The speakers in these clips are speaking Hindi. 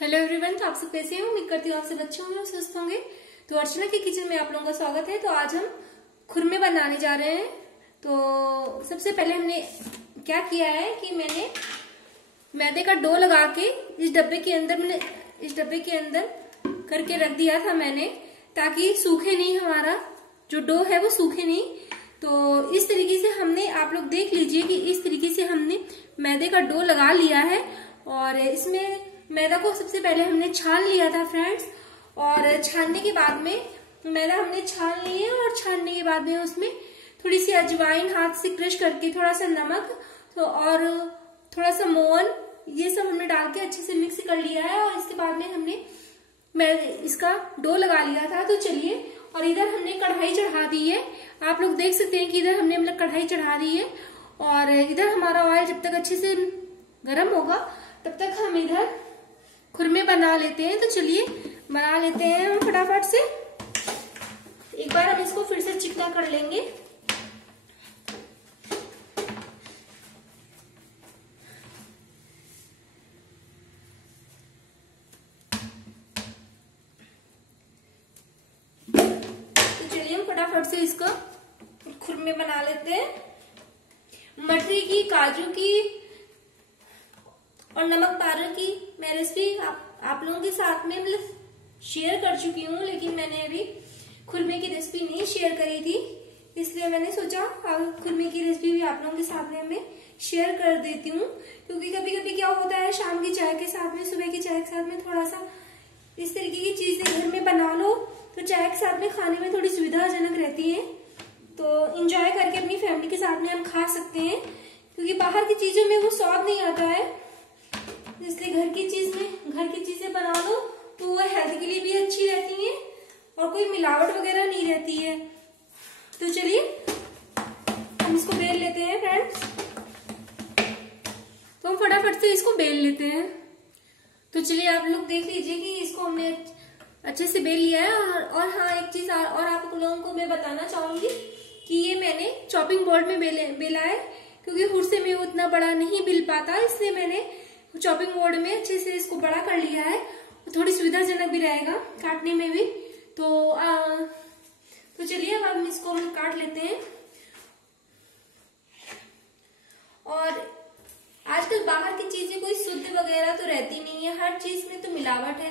हेलो एवरीवन, तो आप सब कैसे हैं? उम्मीद करती हूँ आप सब अच्छे होंगे और स्वस्थ होंगे। तो अर्चना के किचन में आप लोगों का स्वागत है। तो आज हम खुरमे बनाने जा रहे हैं। तो सबसे पहले हमने क्या किया है कि मैंने मैदे का डो लगा के इस डब्बे के अंदर करके रख दिया था मैंने, ताकि सूखे नहीं, हमारा जो डो है वो सूखे नहीं। तो इस तरीके से हमने, आप लोग देख लीजिए कि इस तरीके से हमने मैदे का डो लगा लिया है। और इसमें मैदा को सबसे पहले हमने छान लिया था फ्रेंड्स, और छानने के बाद में मैदा हमने छान लिया है। और छानने के बाद में उसमें थोड़ी सी अजवाइन हाथ से क्रश करके, थोड़ा सा नमक तो और थोड़ा सा मोहन, ये सब हमने डाल के अच्छे से मिक्स कर लिया है। और इसके बाद में हमने इसका डो लगा लिया था। तो चलिए, और इधर हमने कढ़ाई चढ़ा दी है। आप लोग देख सकते हैं कि इधर हमने मतलब कढ़ाई चढ़ा दी है। और इधर हमारा ऑयल जब तक अच्छे से गर्म होगा तब तक हम इधर खुरमे बना लेते हैं। तो चलिए बना लेते हैं हम फटाफट से। एक बार हम इसको फिर से चिकना कर लेंगे। तो चलिए हम फटाफट से इसको खुरमे बना लेते हैं। मठरी की, काजू की और नमक पाउडर की मैं रेसिपी आप लोगों के साथ में मतलब शेयर कर चुकी हूँ, लेकिन मैंने अभी खुरमे की रेसिपी नहीं शेयर करी थी, इसलिए मैंने सोचा खुरमे की रेसिपी भी आप लोगों के साथ में मैं शेयर कर देती हूँ। क्योंकि कभी कभी क्या होता है, शाम की चाय के साथ में, सुबह की चाय के साथ में थोड़ा सा इस तरीके की चीजें घर में बना लो तो चाय के साथ में खाने में थोड़ी सुविधाजनक रहती है। तो इंजॉय करके अपनी फैमिली के साथ में हम खा सकते हैं, क्योंकि बाहर की चीजों में वो स्वाद नहीं आता है। इसलिए घर की चीजें बना लो तो वो हेल्थ के लिए भी अच्छी रहती है और कोई मिलावट वगैरह नहीं रहती है। तो चलिए हम इसको बेल लेते हैं फ्रेंड्स। तो हम फटाफट से इसको बेल लेते हैं। तो चलिए आप लोग देख लीजिए कि इसको हमने अच्छे से बेल लिया है। और हाँ, एक चीज और आप लोगों को मैं बताना चाहूंगी कि ये मैंने चॉपिंग बोर्ड में बेला है, क्योंकि हुरसे में उतना बड़ा नहीं बेल पाता, इसलिए मैंने चॉपिंग बोर्ड में अच्छे से इसको बड़ा कर लिया है। थोड़ी सुविधाजनक भी रहेगा काटने में भी। तो चलिए अब हम इसको काट लेते हैं। और आजकल बाहर की चीजें कोई शुद्ध वगैरह तो रहती नहीं है, हर चीज में तो मिलावट है।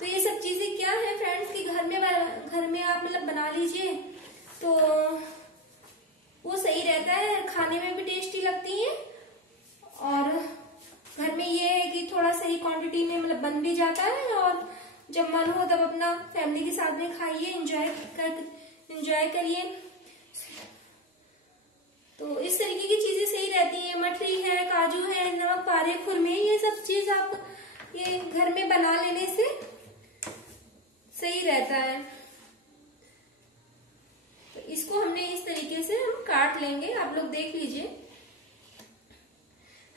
तो ये सब चीजें क्या है फ्रेंड्स कि घर में आप मतलब बना लीजिए तो वो सही रहता है, खाने में भी टेस्टी लगती है। और घर में ये है कि थोड़ा सही क्वांटिटी में मतलब बन भी जाता है, और जब मन हो तब अपना फैमिली के साथ में खाइए, एंजॉय करिए। तो इस तरीके की चीजें सही रहती है। मठरी है, काजू है, नमक पारे, खुरमे, ये सब चीज आप ये घर में बना लेने से सही रहता है। तो इसको हमने इस तरीके से हम काट लेंगे। आप लोग देख लीजिए,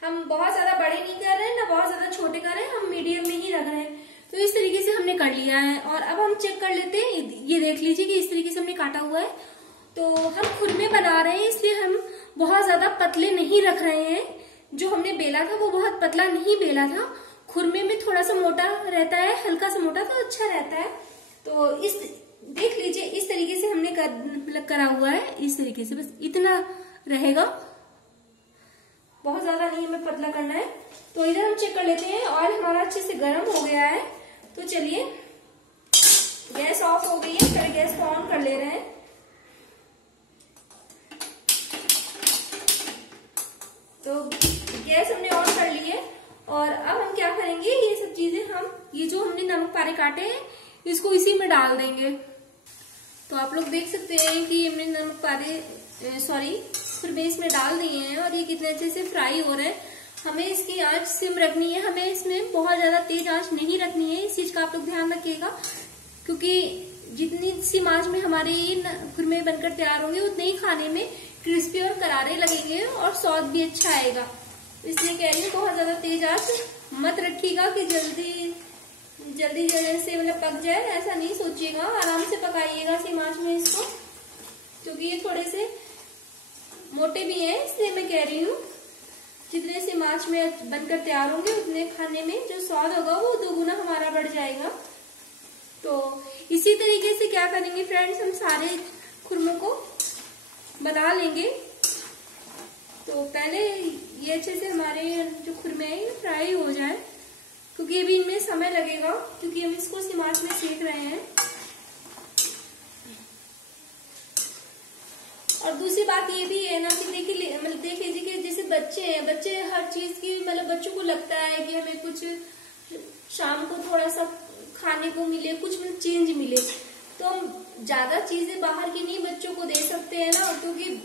हम बहुत ज्यादा बड़े नहीं कर रहे हैं ना बहुत ज्यादा छोटे कर रहे हैं, हम मीडियम में ही रख रहे हैं। तो इस तरीके से हमने कर लिया है। और अब हम चेक कर लेते हैं। ये देख लीजिए कि इस तरीके से हमने काटा हुआ है। तो हम खुरमे बना रहे हैं, इसलिए हम बहुत ज्यादा पतले नहीं रख रहे हैं। जो हमने बेला था वो बहुत पतला नहीं बेला था। खुरमे में थोड़ा सा मोटा रहता है, हल्का सा मोटा, तो अच्छा रहता है। तो इस देख लीजिए, इस तरीके से हमने करा हुआ है। इस तरीके से बस इतना रहेगा, बहुत ज्यादा नहीं हमें पतला करना है। तो इधर हम चेक कर लेते हैं। ऑयल हमारा अच्छे से गर्म हो गया है। तो चलिए, गैस ऑफ हो गई है, फिर गैस को ऑन कर ले रहे हैं। तो गैस हमने ऑन कर ली है। और अब हम क्या करेंगे, ये सब चीजें ये जो हमने नमक पारे काटे हैं इसको इसी में डाल देंगे। तो आप लोग देख सकते हैं कि हमने नमक पारे खुरमे इसमें डाल दिए हैं, और ये कितने अच्छे से फ्राई हो रहे हैं। हमें इसकी आंच सिम रखनी है, हमें इसमें बहुत ज्यादा तेज आंच नहीं रखनी है। इस चीज का आप लोग ध्यान रखिएगा, क्योंकि जितनी सी आंच में हमारे ये खुरमे बनकर तैयार होंगे उतने ही खाने में क्रिस्पी और करारे लगेंगे और स्वाद भी अच्छा आएगा। इसलिए कह रही हूँ बहुत ज्यादा तेज आंच मत रखिएगा कि जल्दी से मतलब पक जाए, ऐसा नहीं सोचिएगा। आराम से पकाइएगा सिम आंच में इसको, क्योंकि ये थोड़े से मोटे भी हैं, इसलिए मैं कह रही हूँ। जितने से मार्च में बनकर तैयार होंगे उतने खाने में जो स्वाद होगा वो 2 गुना हमारा बढ़ जाएगा। तो इसी तरीके से क्या करेंगे फ्रेंड्स, हम सारे खुरमों को बना लेंगे। तो पहले ये अच्छे से हमारे जो खुरमे हैं फ्राई हो जाए, क्योंकि अभी इनमें समय लगेगा, क्योंकि हम इसको सिमाच में सेक रहे हैं। और दूसरी बात ये भी है ना कि देख लीजिए कि जैसे बच्चे हैं, बच्चे हर चीज की बच्चों को लगता है कि हमें कुछ शाम को थोड़ा सा खाने को मिले, कुछ चेंज मिले। तो हम ज्यादा चीजें बाहर की नहीं बच्चों को दे सकते हैं ना, क्योंकि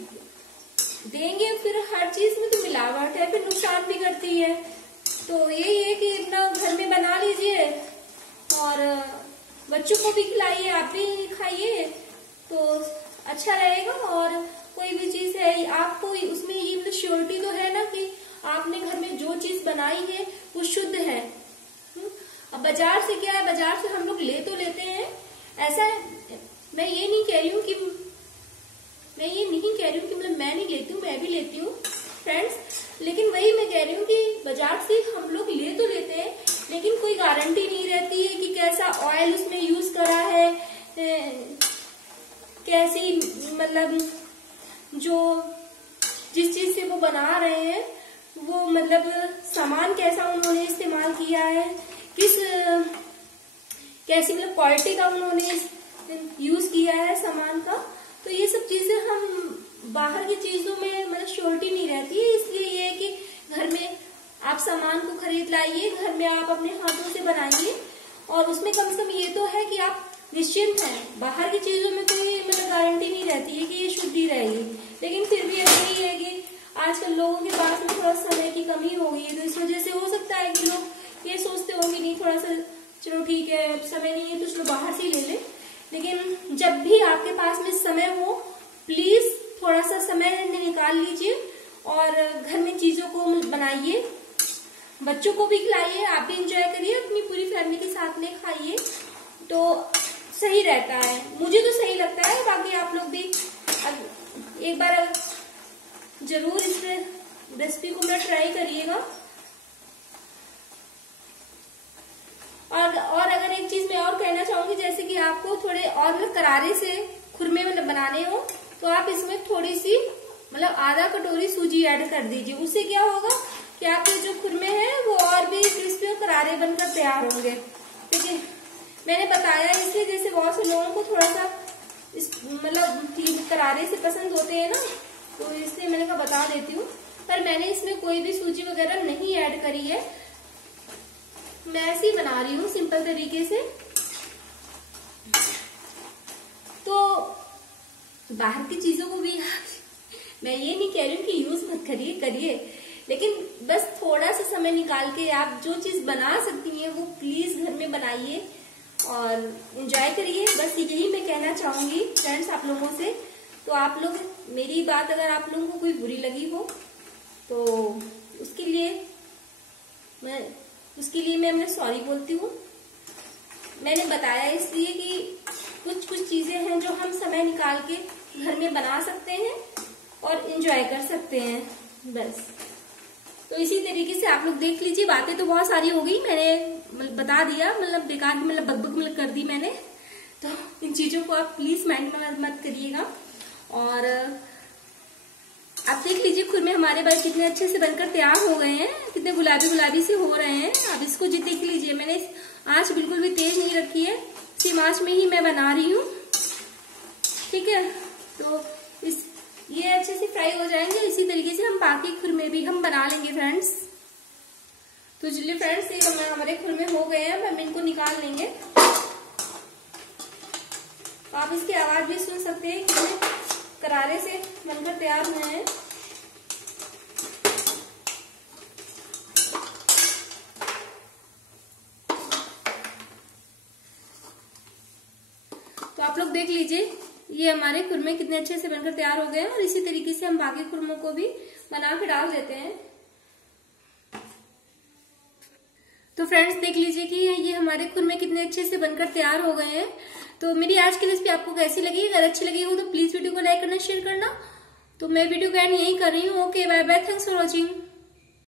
देंगे फिर हर चीज में तो मिलावट है, फिर नुकसान भी करती है। तो यही है कि अपना घर में बना लीजिए और बच्चों को भी खिलाइए, आप भी खाइए तो अच्छा रहेगा। और कोई भी चीज है आपको उसमें ये श्योरिटी तो है ना कि आपने घर में जो चीज बनाई है वो शुद्ध है। अब बाजार से क्या है, बाजार से हम लोग ले तो लेते हैं, ऐसा मैं ये नहीं कह रही हूँ कि मैं नहीं लेती हूँ, मैं भी लेती हूँ फ्रेंड्स, लेकिन वही मैं कह रही हूँ कि बाजार से हम लोग ले तो लेते हैं, लेकिन कोई गारंटी नहीं रहती है कि कैसा ऑयल उसमें यूज करा है, कैसी जो जिस चीज से वो बना रहे हैं वो सामान कैसा उन्होंने इस्तेमाल किया है, कैसी क्वालिटी का उन्होंने यूज किया है सामान का। तो ये सब चीजें हम बाहर की चीजों में श्योरिटी नहीं रहती है। इसलिए ये है कि घर में आप सामान को खरीद लाइए, घर में आप अपने हाथों से बनाइए, और उसमें कम से कम ये तो है कि आप निश्चिंत हैं। बाहर की चीजों में कोई गारंटी नहीं रहती है कि ये शुद्ध ही रहेगी, लेकिन फिर भी ऐसा ही है कि आजकल लोगों के पास में थोड़ा समय की कमी हो गई है, तो इस वजह से हो सकता है कि लोग ये सोचते होंगे नहीं थोड़ा सा चलो ठीक है समय नहीं है तो चलो बाहर से ही ले ले। लेकिन जब भी आपके पास में समय हो प्लीज थोड़ा सा समय निकाल लीजिए और घर में चीजों को बनाइए, बच्चों को भी खिलाइए, आप भी एंजॉय करिए, अपनी पूरी फैमिली के साथ में खाइए, तो सही रहता है। मुझे तो सही लगता है, बाकी आप लोग भी एक बार जरूर इस रेसिपी को ट्राई करिएगा। और अगर एक चीज मैं और कहना चाहूंगी, जैसे कि आपको थोड़े और करारे से खुरमे बनाने हो तो आप इसमें थोड़ी सी आधा कटोरी सूजी ऐड कर दीजिए। उससे क्या होगा कि आपके जो खुरमे हैं वो और भी क्रिस्पी और करारे बनकर तैयार होंगे। ठीक है, मैंने बताया इसलिए जैसे बहुत से लोगों को थोड़ा सा करारे से पसंद होते हैं ना, तो इसलिए मैंने कहा बता देती हूँ। पर मैंने इसमें कोई भी सूजी वगैरह नहीं ऐड करी है, मैं ऐसे ही बना रही हूँ सिंपल तरीके से। तो बाहर की चीजों को भी मैं ये नहीं कह रही हूँ कि यूज मत करिए, लेकिन बस थोड़ा सा समय निकाल के आप जो चीज बना सकती हैं वो प्लीज घर में बनाइए और एंजॉय करिए। बस यही मैं कहना चाहूंगी फ्रेंड्स आप लोगों से। तो आप लोग मेरी बात अगर आप लोगों को कोई बुरी लगी हो तो उसके लिए मैं सॉरी बोलती हूँ। मैंने बताया इसलिए कि कुछ चीजें हैं जो हम समय निकाल के घर में बना सकते हैं और एंजॉय कर सकते हैं बस। तो इसी तरीके से आप लोग देख लीजिए, बातें तो बहुत सारी हो गई, मैंने बता दिया, बेकार की बकबक कर दी मैंने। तो इन चीजों को आप प्लीज माइंड में मत करिएगा। और आप देख लीजिए खुरमे हमारे भाई कितने अच्छे से बनकर तैयार हो गए हैं, कितने गुलाबी से हो रहे हैं। अब इसको जी देख लीजिए, मैंने आंच बिल्कुल भी तेज नहीं रखी है, सिम आंच में ही मैं बना रही हूँ। ठीक है, तो ये अच्छे से फ्राई हो जाएंगे। इसी तरीके से हम बाकी खुरमे भी हम बना लेंगे फ्रेंड्स। तो चलिए फ्रेंड्स, ये हमारे खुरमे हो गए हैं, हम इनको निकाल लेंगे। आप इसकी आवाज भी सुन सकते हैं कितने करारे से बनकर तैयार हुए हैं। तो आप लोग देख लीजिए ये हमारे खुरमे कितने अच्छे से बनकर तैयार हो गए हैं। और इसी तरीके से हम बाकी खुरमों को भी बना के डाल देते हैं। तो फ्रेंड्स देख लीजिए कि ये हमारे खुरमे कितने अच्छे से बनकर तैयार हो गए हैं। तो मेरी आज की रेसिपी आपको कैसी लगी? अगर अच्छी लगी हो तो प्लीज वीडियो को लाइक करना, शेयर करना। तो मैं वीडियो का एंड यही कर रही हूँ। Okay, bye bye, thanks for watching.